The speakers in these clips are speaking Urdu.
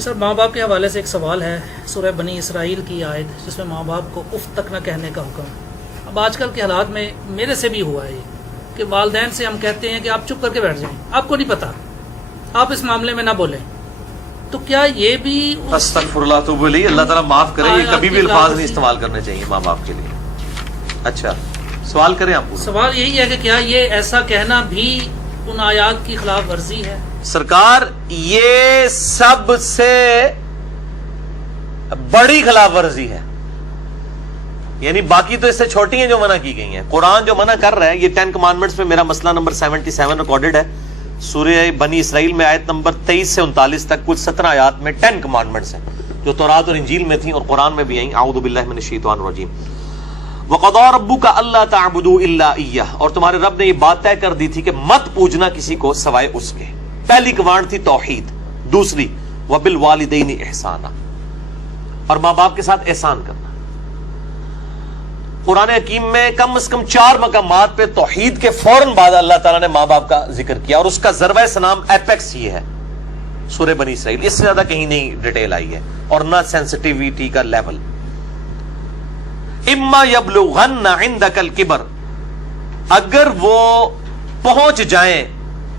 سر ماں باپ کے حوالے سے ایک سوال ہے، سورہ بنی اسرائیل کی آیت جس میں ماں باپ کو اف تک نہ کہنے کا حکم ہے۔ اب آج کل کے حالات میں میرے سے بھی ہوا ہے یہ کہ والدین سے ہم کہتے ہیں کہ آپ چپ کر کے بیٹھ جائیں، آپ کو نہیں پتا، آپ اس معاملے میں نہ بولیں، تو کیا یہ بھی استغفر اللہ توب الیہ، اللہ تعالیٰ معاف کرے، یہ کبھی بھی الفاظ نہیں استعمال کرنے چاہیے ماں باپ کے لیے۔ اچھا سوال کریں آپ پورا۔ سوال یہی ہے کہ کیا یہ ایسا کہنا بھی ان آیات کی خلاف ورزی ہے؟ سرکار یہ سب سے بڑی خلاف ورزی ہے، یعنی باقی تو اس سے چھوٹی ہیں جو منع کی گئی ہیں۔ قرآن جو منع کر رہا ہے، یہ 10 کمانڈمنٹس میں میرا مسئلہ نمبر 77 ریکارڈڈ ہے، سورہ بنی اسرائیل میں آیت نمبر 23 سے 39 تک کل 17 آیات میں 10 کمانڈمنٹس ہیں جو تورات اور انجیل میں تھیں اور قرآن میں بھی آئیں۔ اعوذ باللہ من الشیطان الرجیم۔ وَقَضَىٰ رَبُّكَ أَلَّا تَعْبُدُوا إِلَّا إِيَّهُ، اور تمہارے رب نے یہ بات طے کر دی تھی کہ مت پوجنا کسی کو سوائے اس کے۔ پہلی کمانڈ تھی توحید، دوسری وَبِالْوَالِدَيْنِ إِحْسَانًا، اور ماں باپ کے ساتھ احسان کرنا۔ قرآن حکیم میں کم از کم 4 مقامات پہ توحید کے فوراً بعد اللہ تعالیٰ نے ماں باپ کا ذکر کیا، اور اس کا ذروہ سنام ایپیکس یہ ہے سورہ بنی اسرائیل، اس سے زیادہ کہیں نہیں ڈیٹیل آئی ہے اور نہ سینسٹیویٹی کا لیول۔ اما یبلغن عندک الکبر، اگر وہ پہنچ جائیں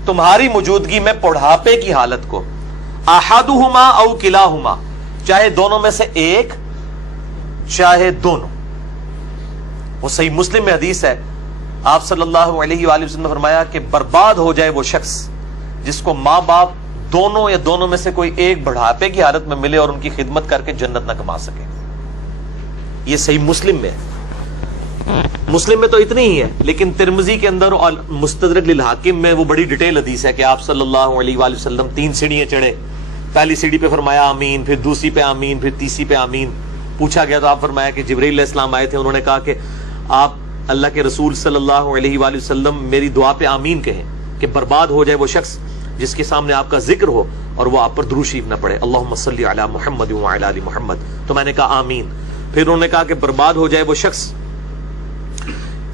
تمہاری موجودگی میں بڑھاپے کی حالت کو، احدہما او کلاہما، چاہے دونوں میں سے ایک چاہے دونوں۔ وہ صحیح مسلم میں حدیث ہے، آپ صلی اللہ علیہ وآلہ وسلم نے فرمایا کہ برباد ہو جائے وہ شخص جس کو ماں باپ دونوں یا دونوں میں سے کوئی ایک بڑھاپے کی حالت میں ملے اور ان کی خدمت کر کے جنت نہ کما سکے۔ یہ صحیح مسلم میں ہے، مسلم میں تو اتنی ہی ہے، لیکن ترمذی کے اندر اور مستدرک للحاکم میں وہ بڑی ڈیٹیل حدیث ہے کہ آپ صلی اللہ علیہ وآلہ وسلم 3 سیڑھیاں چڑھے، پہلی سیڑھی پہ فرمایا آمین، پھر دوسری پہ آمین، پھر تیسری پہ آمین۔ پوچھا گیا تو آپ فرمایا کہ جبرائیل علیہ السلام آئے تھے، انہوں نے کہا کہ آپ اللہ کے رسول صلی اللہ علیہ وآلہ وسلم میری دعا پہ آمین کہیں کہ برباد ہو جائے وہ شخص جس کے سامنے آپ کا ذکر ہو اور وہ آپ پر درود شریف نہ پڑھے، اللہم صلی علی محمد وعلی آل محمد۔ تو میں نے کہا آمین۔ پھر انہوں نے کہا کہ برباد ہو جائے وہ شخص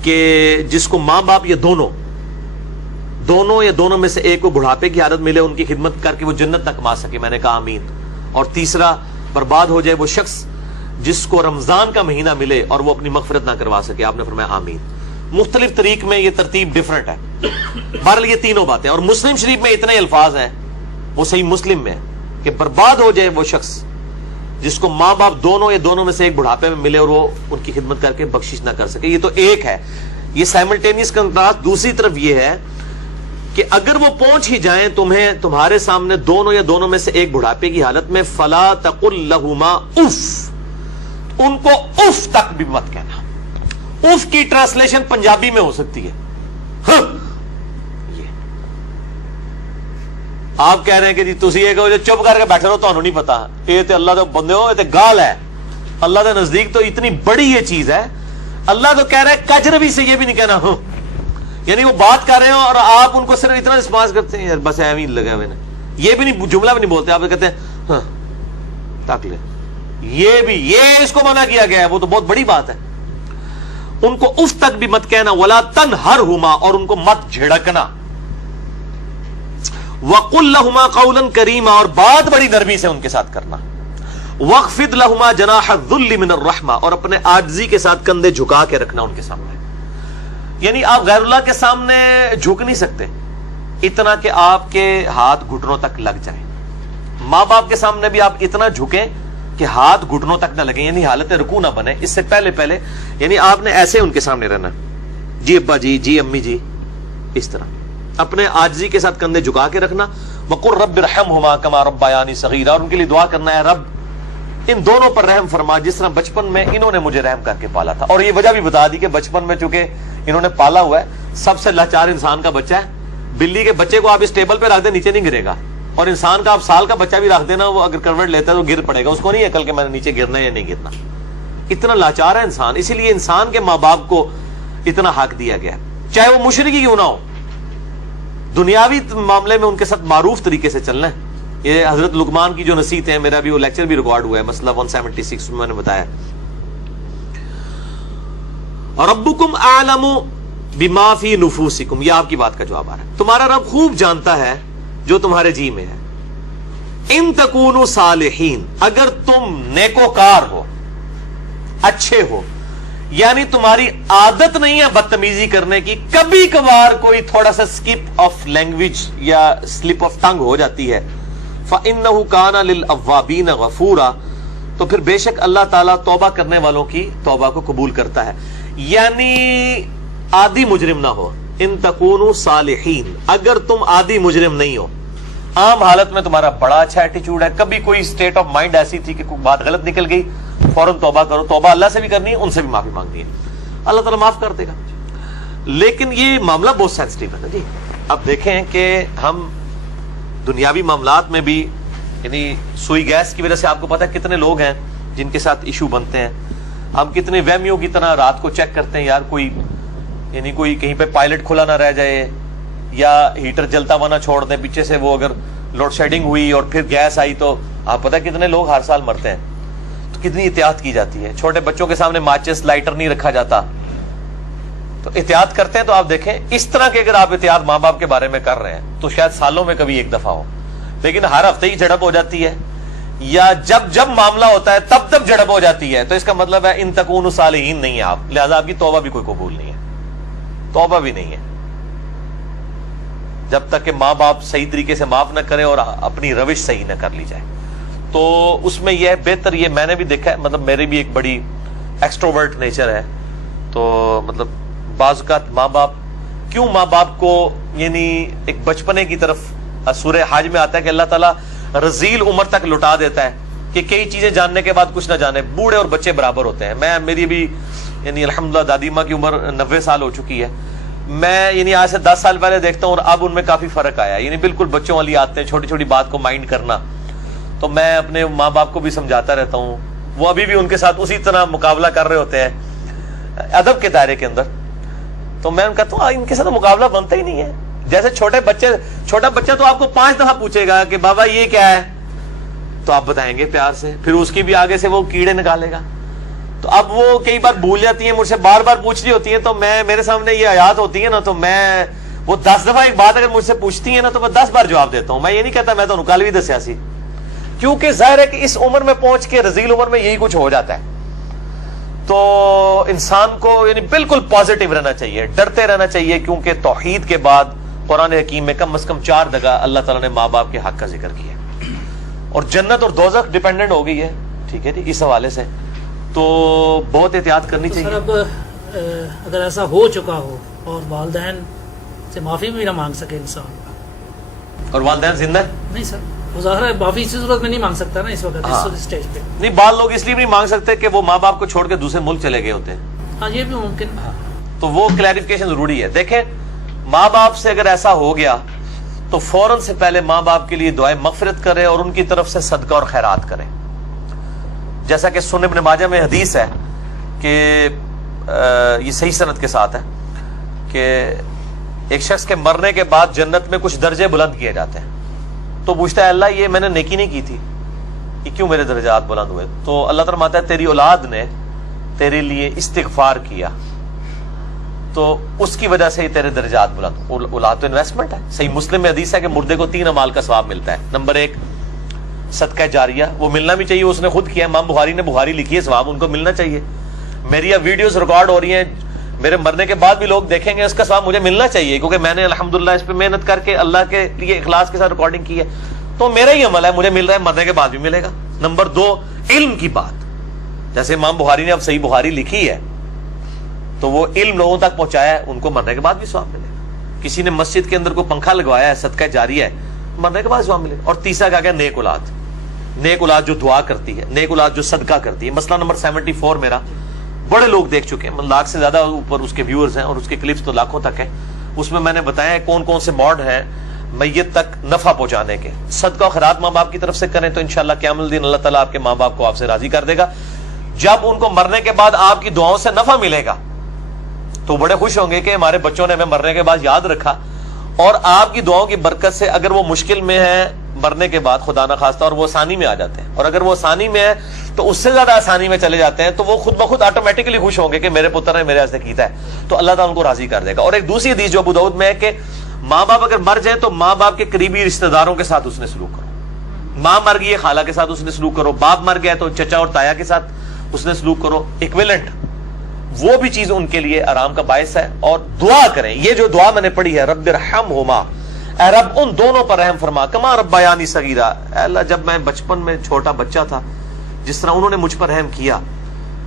کہ جس کو ماں باپ یا دونوں یا دونوں میں سے ایک کو بڑھاپے کی حالت ملے، ان کی خدمت کر کے وہ جنت نہ کما سکے، میں نے کہا آمین۔ اور تیسرا، برباد ہو جائے وہ شخص جس کو رمضان کا مہینہ ملے اور وہ اپنی مغفرت نہ کروا سکے، آپ نے فرمایا آمین۔ مختلف طریق میں یہ ترتیب ڈیفرنٹ ہے، بہرحال یہ تینوں باتیں۔ اور مسلم شریف میں اتنے الفاظ ہیں، وہ صحیح مسلم میں کہ برباد ہو جائے وہ شخص جس کو ماں باپ دونوں یا دونوں میں سے ایک بڑھاپے میں ملے اور وہ ان کی خدمت کر کے بخشش نہ کر سکے۔ یہ تو ایک ہے، یہ سائملٹینیس کنٹراسٹ۔ دوسری طرف یہ ہے کہ اگر وہ پہنچ ہی جائیں تمہارے سامنے دونوں یا دونوں میں سے ایک بڑھاپے کی حالت میں، فلا تقل لہما اف، ان کو اف تک بھی مت کہنا۔ اف کی ٹرانسلیشن پنجابی میں ہو سکتی ہے ہاں۔ یہ آپ کہہ رہے ہیں کہ جی تسی یہ کہو جو چپ کر کے بیٹھے رہو، تانوں نہیں پتا، یہ تے اللہ دے بندے ہو، یہ تے گال ہے، اللہ دے نزدیک تو اتنی بڑی یہ چیز ہے۔ اللہ تو کہہ رہا ہے کجربی سے یہ بھی نہیں کہنا ہو، یعنی وہ بات کر رہے ہو اور آپ ان کو صرف اتنا رسپانس کرتے ہیں، بس ایویں لگا ہوئے، یہ بھی نہیں، جملہ بھی نہیں بولتے، آپ کہتے ہیں ہاں تاک لے، یہ بھی، یہ اس کو منع کیا گیا ہے، وہ تو بہت بڑی بات ہے۔ ان کو اف تک بھی مت کہنا، ولا تنہرہما، اور ان کو مت جھڑکنا، وقل لہما قولا کریما، اور بات بڑی نرمی سے ان کے ساتھ کرنا، واخفض لہما جناح الذل من الرحمہ، اور اپنے عاجزی کے ساتھ کندھے جھکا کے رکھنا ان کے سامنے۔ یعنی آپ غیر اللہ کے سامنے جھک نہیں سکتے اتنا کہ آپ کے ہاتھ گھٹنوں تک لگ جائیں، ماں باپ کے سامنے بھی آپ اتنا جھکیں کہ ہاتھ گھٹنوں تک نہ لگیں، یعنی حالت رکوع نہ بنے، اس سے پہلے یعنی آپ نے ایسے ان کے سامنے رہنا، جی ابا جی، جی امی جی، اس طرح اپنے عاجزی کے ساتھ کندھے جھکا کے رکھنا۔ وقل رب ارحمہما کما ربیانی صغیرا، اور ان کے لیے دعا کرنا ہے رب ان دونوں پر رحم فرما جس طرح بچپن میں انہوں نے مجھے رحم کر کے پالا تھا۔ اور یہ وجہ بھی بتا دی کہ بچپن میں چونکہ انہوں نے پالا ہوا ہے، سب سے لاچار انسان کا بچہ ہے۔ بلی کے بچے کو آپ اس ٹیبل پہ رکھ دیں نیچے نہیں گرے گا، اور انسان کا آپ سال کا بچہ بھی رکھ دینا، وہ اگر کروٹ لیتا ہے تو گر پڑے گا، اس کو نہیں عقل کہ میں نے نیچے گرنا ہے یا نہیں گرنا، اتنا لاچار ہے انسان۔ اسی لیے انسان کے ماں باپ کو اتنا حق دیا گیا، چاہے وہ مشرک ہی کیوں نہ ہو، دنیاوی معاملے میں ان کے ساتھ معروف طریقے سے چلنا ہے۔ یہ حضرت لقمان کی جو نصیحت ہے، میرا بھی وہ لیکچر بھی ریکارڈ ہوا ہے، مسئلہ 176 میں نے بتایا۔ ربکم اعلم بما فی نفوسکم، یہ آپ کی بات کا جواب آ رہا ہے، تمہارا رب خوب جانتا ہے جو تمہارے جی میں ہے۔ ان تکونوا صالحین، اگر تم نیکوکار ہو، اچھے ہو، یعنی تمہاری عادت نہیں ہے بدتمیزی کرنے کی، کبھی کبھار کوئی تھوڑا سا سکپ آف لینگویج یا سلپ آف ٹنگ ہو جاتی ہے، فَإِنَّهُ كَانَ لِلْأَوَّابِينَ غَفُورًا، تو پھر بے شک اللہ تعالیٰ توبہ کرنے والوں کی توبہ کو قبول کرتا ہے. یعنی عادی مجرم نہ ہو. ان تکونوا صالحین، اگر تم عادی مجرم نہیں ہو، عام حالت میں تمہارا بڑا اچھا ایٹیچیوڈ ہے، کبھی کوئی اسٹیٹ آف مائنڈ ایسی تھی کہ کوئی بات غلط نکل گئی، فوراً توبہ کرو. توبہ اللہ سے بھی کرنی ہے، ان سے بھی معافی مانگنی ہے، اللہ تعالیٰ معاف کر دے گا. لیکن یہ معاملہ بہت سینسٹیو ہے نا جی. اب دیکھیں کہ ہم دنیاوی معاملات میں بھی، یعنی سوئی گیس کی وجہ سے آپ کو پتا ہے کتنے لوگ ہیں جن کے ساتھ ایشو بنتے ہیں. ہم کتنے وہمیوں کی طرح رات کو چیک کرتے ہیں، یار کوئی یعنی کوئی کہیں پہ پائلٹ کھلا نہ رہ جائے، یا ہیٹر جلتا ہوا نہ چھوڑ دیں پیچھے سے، وہ اگر لوڈ شیڈنگ ہوئی اور پھر گیس آئی تو آپ پتہ کتنے لوگ ہر سال مرتے ہیں. تو کتنی احتیاط کی جاتی ہے. چھوٹے بچوں کے سامنے ماچس لائٹر نہیں رکھا جاتا، تو احتیاط کرتے ہیں. تو آپ دیکھیں اس طرح کے اگر آپ احتیاط ماں باپ کے بارے میں کر رہے ہیں تو شاید سالوں میں کبھی ایک دفعہ ہو، لیکن ہر ہفتے ہی جھڑپ ہو جاتی ہے، یا جب معاملہ ہوتا ہے تب جھڑپ ہو جاتی ہے، تو اس کا مطلب ہے ان تکونوا صالحین نہیں ہے آپ، لہذا آپ کی توبہ بھی کوئی قبول نہیں ہے. توبہ بھی نہیں ہے جب تک کہ ماں باپ صحیح طریقے سے معاف نہ کریں اور اپنی روش صحیح نہ کر لی جائے. تو اس میں یہ بہتر، یہ میں نے بھی دیکھا ہے، مطلب میری بھی ایک بڑی ایکسٹروورٹ نیچر ہے، تو مطلب بعض اوقات ماں باپ کو یعنی ایک بچپنے کی طرف سورہ حج میں آتا ہے کہ اللہ تعالیٰ رذیل عمر تک لٹا دیتا ہے کہ کئی چیزیں جاننے کے بعد کچھ نہ جانے. بوڑھے اور بچے برابر ہوتے ہیں. میری بھی یعنی الحمدللہ دادی ماں کی عمر 90 سال ہو چکی ہے. میں یعنی آج سے 10 سال پہلے دیکھتا ہوں اور اب ان میں کافی فرق آیا. یعنی بالکل بچوں والی آتے ہیں، چھوٹی چھوٹی بات کو مائنڈ کرنا. تو میں اپنے ماں باپ کو بھی سمجھاتا رہتا ہوں، وہ ابھی بھی ان کے ساتھ اسی طرح مقابلہ کر رہے ہوتے ہیں ادب کے دائرے کے اندر. تو میں کہتا ہوں ان کے ساتھ مقابلہ بنتا ہی نہیں ہے. جیسے چھوٹا بچہ تو آپ کو 5 دفعہ پوچھے گا کہ بابا یہ کیا ہے، تو آپ بتائیں گے پیار سے، پھر اس کی بھی آگے سے وہ کیڑے نکالے گا. تو اب وہ کئی بار بھول جاتی ہیں، مجھ سے بار بار پوچھ رہی ہوتی ہیں، تو میرے سامنے یہ آیات ہوتی ہیں نا، تو میں وہ 10 دفعہ ایک بات اگر مجھ سے پوچھتی ہیں نا تو میں 10 بار جواب دیتا ہوں. میں یہ نہیں کہتا میں تو کل بھی دسیا سی، کیونکہ ظاہر ہے کہ اس عمر میں پہنچ کے رذیل عمر میں یہی کچھ ہو جاتا ہے. تو انسان کو یعنی بالکل پازیٹیو رہنا چاہیے، ڈرتے رہنا چاہیے، کیونکہ توحید کے بعد قرآن حکیم میں کم از کم 4 جگہ اللہ تعالیٰ نے ماں باپ کے حق کا ذکر کیا، اور جنت اور دوزخ ڈیپینڈنٹ ہو گئی ہے. ٹھیک ہے جی، اس حوالے سے تو بہت احتیاط کرنی چاہیے. سر اب اگر ایسا ہو چکا ہو اور والدین سے معافی بھی نہ مانگ سکے انسان، اور والدین زندہ نہیں سر، وہ ظاہر ہے معافی اسی صورت میں نہیں مانگ سکتا نا اس وقت اس اسٹیج پہ. نہیں، بعض لوگ اس لیے بھی نہیں مانگ سکتے کہ وہ ماں باپ کو چھوڑ کے دوسرے ملک چلے گئے ہوتے ہیں. ہاں یہ بھی ممکن. تو وہ کلیریفیکیشن ضروری ہے. دیکھیں ماں باپ سے اگر ایسا ہو گیا تو فوراً سے پہلے ماں باپ کے لیے دعائیں مغفرت کرے اور ان کی طرف سے صدقہ اور خیرات کرے. جیسا کہ سنن ابن ماجہ میں حدیث ہے کہ یہ صحیح سند کے ساتھ ہے کہ ایک شخص کے مرنے کے بعد جنت میں کچھ درجے بلند کیے جاتے ہیں. تو پوچھتا ہے اللہ یہ میں نے نیکی نہیں کی تھی، یہ کیوں میرے درجات بلند ہوئے؟ تو اللہ تعالیٰ فرماتا ہے تیری اولاد نے تیرے لیے استغفار کیا تو اس کی وجہ سے ہی تیرے درجات بلند. اولاد تو انویسٹمنٹ ہے. صحیح مسلم میں حدیث ہے کہ مردے کو 3 اعمال کا ثواب ملتا ہے. نمبر 1 صدقہ جاریہ، وہ ملنا بھی چاہیے، اس نے خود کیا. امام بخاری نے بخاری لکھی ہے، ثواب ان کو ملنا چاہیے. میری اب ویڈیوز ریکارڈ ہو رہی ہیں، میرے مرنے کے بعد بھی لوگ دیکھیں گے، اس کا ثواب مجھے ملنا چاہیے، کیونکہ میں نے الحمدللہ اس پہ محنت کر کے اللہ کے لیے اخلاص کے ساتھ ریکارڈنگ کی ہے. تو میرا ہی عمل ہے، مجھے مل رہا ہے، مرنے کے بعد بھی ملے گا. نمبر 2 علم کی بات، جیسے امام بخاری نے اب صحیح بخاری لکھی ہے تو وہ علم لوگوں تک پہنچایا ہے، ان کو مرنے کے بعد بھی ثواب ملے گا. کسی نے مسجد کے اندر کوئی پنکھا لگوایا ہے، صدقہ جاریہ ہے، مرنے کے بعد ثواب ملے گا. اور تیسرا کیا گیا؟ نیک اولاد. نیک اولاد جو دعا کرتی ہے، نیک اولاد جو صدقہ کرتی ہے. مسئلہ نمبر 74 میرا بڑے لوگ دیکھ چکے ہیں، 1 لاکھ سے زیادہ اوپر اس کے ویورز ہیں اور اس کے کلپس تو لاکھوں تک ہیں. اس میں نے بتایا ہے کون کون سے موڈ ہیں میت تک نفع پہنچانے کے. صدقہ و خیرات ماں باپ کی طرف سے کریں تو انشاءاللہ قیامت الدین اللہ تعالیٰ آپ کے ماں باپ کو آپ سے راضی کر دے گا. جب ان کو مرنے کے بعد آپ کی دعاؤں سے نفع ملے گا تو بڑے خوش ہوں گے کہ ہمارے بچوں نے ہمیں مرنے کے بعد یاد رکھا، اور آپ کی دعاؤں کی برکت سے اگر وہ مشکل میں ہے مرنے کے بعد خدا نہ خواستہ اور وہ آسانی میں آ جاتے ہیں، اور اگر وہ آسانی میں ہے تو اس سے زیادہ آسانی میں چلے جاتے ہیں، تو وہ خود بخود آٹومیٹکلی خوش ہوں گے کہ میرے پتر نے میرے واسطے کیتا ہے، تو اللہ تعالیٰ ان کو راضی کر دے گا. اور ایک دوسری حدیث جو ابو داؤد میں ہے کہ ماں باپ اگر مر جائیں تو ماں باپ کے قریبی رشتہ داروں کے ساتھ اس نے سلوک کرو، ماں مر گئی ہے خالہ کے ساتھ اس نے سلوک کرو، باپ مر گیا تو چچا اور تایا کے ساتھ اس نے سلوک کرو، ایکویلنٹ وہ بھی چیز ان کے لیے آرام کا باعث ہے. اور دعا کریں، یہ جو دعا میں نے پڑھی ہے رب ارحمہما، اے رب ان دونوں پر رحم فرما، کما ربیانی صغیرا، اے اللہ جب میں بچپن میں چھوٹا بچہ تھا جس طرح انہوں نے مجھ پر رحم کیا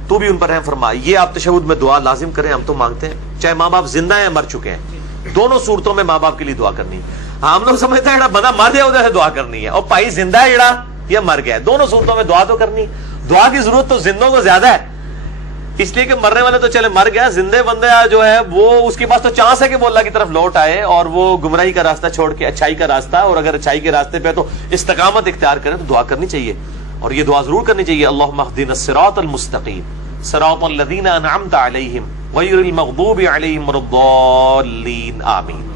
تو بھی ان پر رحم فرما. یہ آپ تشہد میں دعا لازم کریں، ہم تو مانگتے ہیں چاہے ماں باپ زندہ ہیں مر چکے ہیں، دونوں صورتوں میں ماں باپ کے لیے دعا کرنی. ہم لوگ سمجھتے ہیں بندہ مر جائے ادھر سے دعا کرنی ہے، اور بھائی زندہ ہے جڑا یا مر گیا ہے، دونوں صورتوں میں دعا تو کرنی. دعا کی ضرورت تو زندوں کو زیادہ ہے، اس لیے کہ مرنے والے تو چلے مر گیا، زندے بندے جو ہے وہ اس کے پاس تو چانس ہے کہ وہ اللہ کی طرف لوٹ آئے اور وہ گمراہی کا راستہ چھوڑ کے اچھائی کا راستہ، اور اگر اچھائی کے راستے پہ تو استقامت اختیار کریں تو دعا کرنی چاہیے. اور یہ دعا ضرور کرنی چاہیے، اللہم اہدنا الصراط المستقیم صراط الذین انعمت علیہم غیر المغضوب علیہم ولا الضالین، آمین.